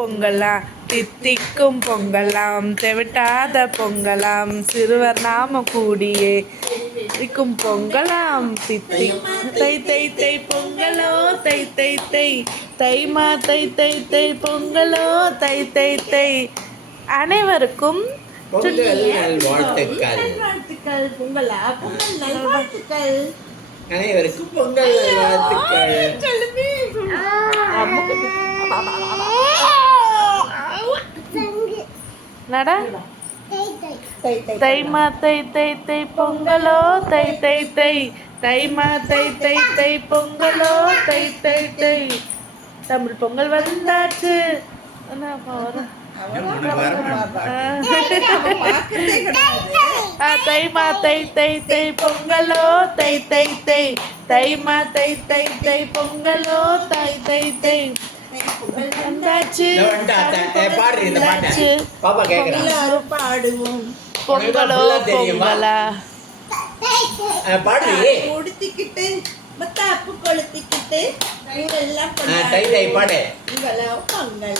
பொங்கலாம் தித்திக்கும் பொங்கலாம் தெவிட்டாத பொங்கலாம் சிறுவர் நாம கூடியே திக்கும் பொங்கலாம் தித்தி தை தை தை பொங்கலோ தை தை தை தைமா தை தை தை பொங்கலோ தை தை தை. அனைவருக்கும் பொங்கல் நல்வாழ்த்துக்கள். பொங்கலா பொங்கல் நல்வாழ்த்துக்கள். அனைவருக்கும் பொங்கல் நல்வாழ்த்துக்கள். நட தைமா தை தை தை பொங்கலோ தை தை தை தைமா தை தை தை பொங்கலோ தை தை தை. தமிழ் பொங்கல் வந்தாச்சு. தைமா தை தை தை பொங்கலோ தை தை தை தைமா தை தை தை பொங்கலோ தை தை தை. வந்தாச்சு பாடுவோம் பொங்கலோ பொங்கலா உடுத்திக்கிட்டு மத்தாப்பு கொளுத்திக்கிட்டு எல்லாம் பாடு பொங்கலா பொங்கலா.